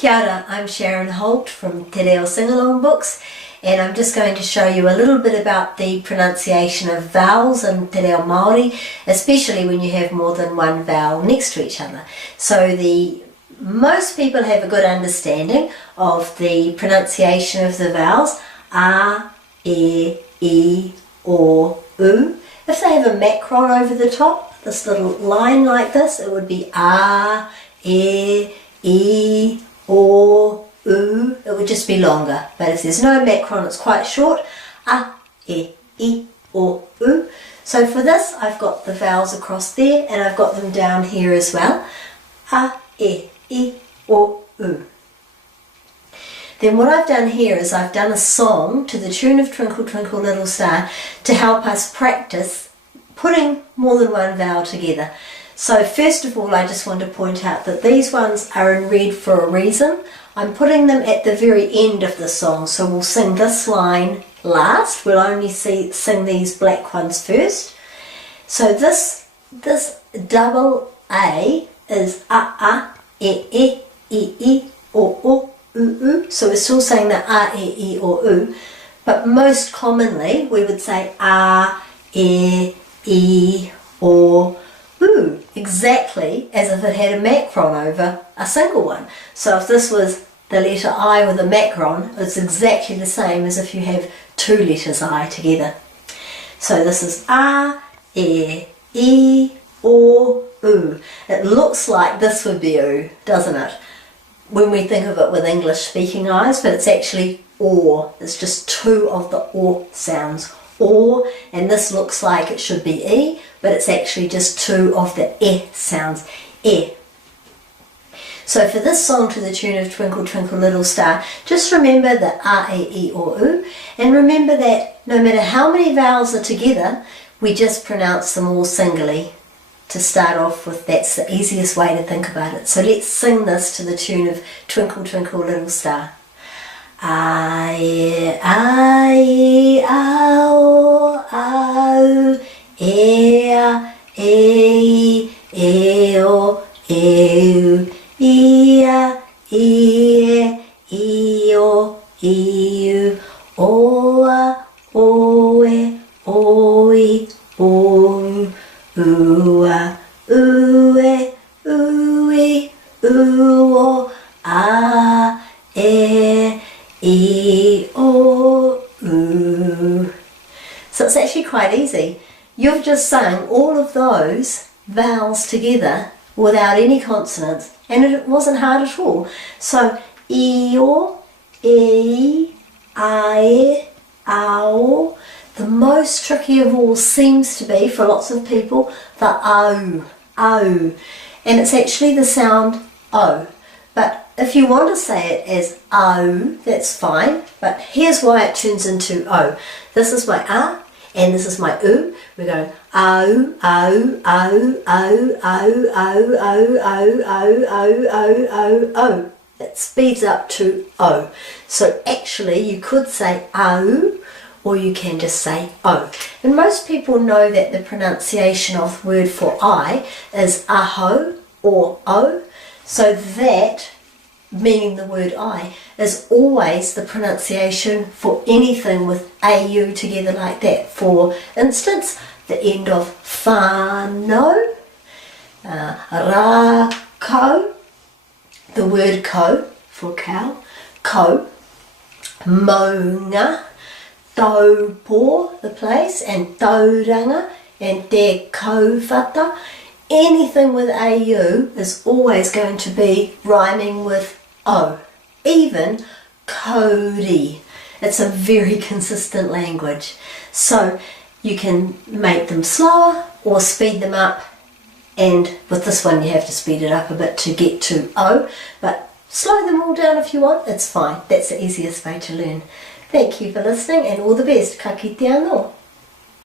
Kia ora, I'm Sharon Holt from Reo Singalong books, and I'm just going to show you a little bit about the pronunciation of vowels in Te Reo Māori, especially when you have more than one vowel next to each other. So most people have a good understanding of the pronunciation of the vowels a, e, o, u. If they have a macron over the top, this little line like this, it would be a, e, o, u. It would just be longer. But if there's no macron, it's quite short. A, e, o, u. So for this, I've got the vowels across there, and I've got them down here as well. A, e, o, u. Then what I've done here is I've done a song to the tune of Twinkle Twinkle Little Star to help us practice putting more than one vowel together. So first of all, I just want to point out that these ones are in red for a reason. I'm putting them at the very end of the song, so we'll sing this line last. We'll only sing these black ones first. So this double A is a, e, o, u. So we're still saying the a, e, o, u. But most commonly, we would say a, e, o, u, exactly as if it had a macron over a single one. So if this was the letter I with a macron, it's exactly the same as if you have two letters I together. So this is a, e, o, u. It looks like this would be u, doesn't it, when we think of it with English speaking eyes, but it's actually or. It's just two of the or sounds. Or, and this looks like it should be e, but it's actually just two of the e sounds. E. So for this song to the tune of Twinkle Twinkle Little Star, just remember the a, e, o, u, and remember that no matter how many vowels are together, we just pronounce them all singly. To start off with, that's the easiest way to think about it. So let's sing this to the tune of Twinkle Twinkle Little Star. I, ow, ow, e, o, e, o, o, oe, oi, o, ua, ue, ui, uo, a, e, o, u. So it's actually quite easy. You've just sung all of those vowels together without any consonants, and it wasn't hard at all. So eo, e, ae, ao. The most tricky of all seems to be, for lots of people, the o, o. And it's actually the sound o. But if you want to say it as o, that's fine. But here's why it turns into o. This is my a, and this is my u. We're going o, o, o, o, o, o, o, o. It speeds up to o. So actually you could say o, or you can just say o. And most people know that the pronunciation of the word for I is aho or o. So that, meaning the word I, is always the pronunciation for anything with au together like that. For instance, the end of whānau, rākau, the word ko for cow, ko, maunga, taupo, the place, and tauranga, and te kauwhata. Anything with au is always going to be rhyming with o. Even kauri. It's a very consistent language. So you can make them slower or speed them up, and with this one you have to speed it up a bit to get to o, but slow them all down if you want, it's fine. That's the easiest way to learn. Thank you for listening, and all the best. Ka kite anō.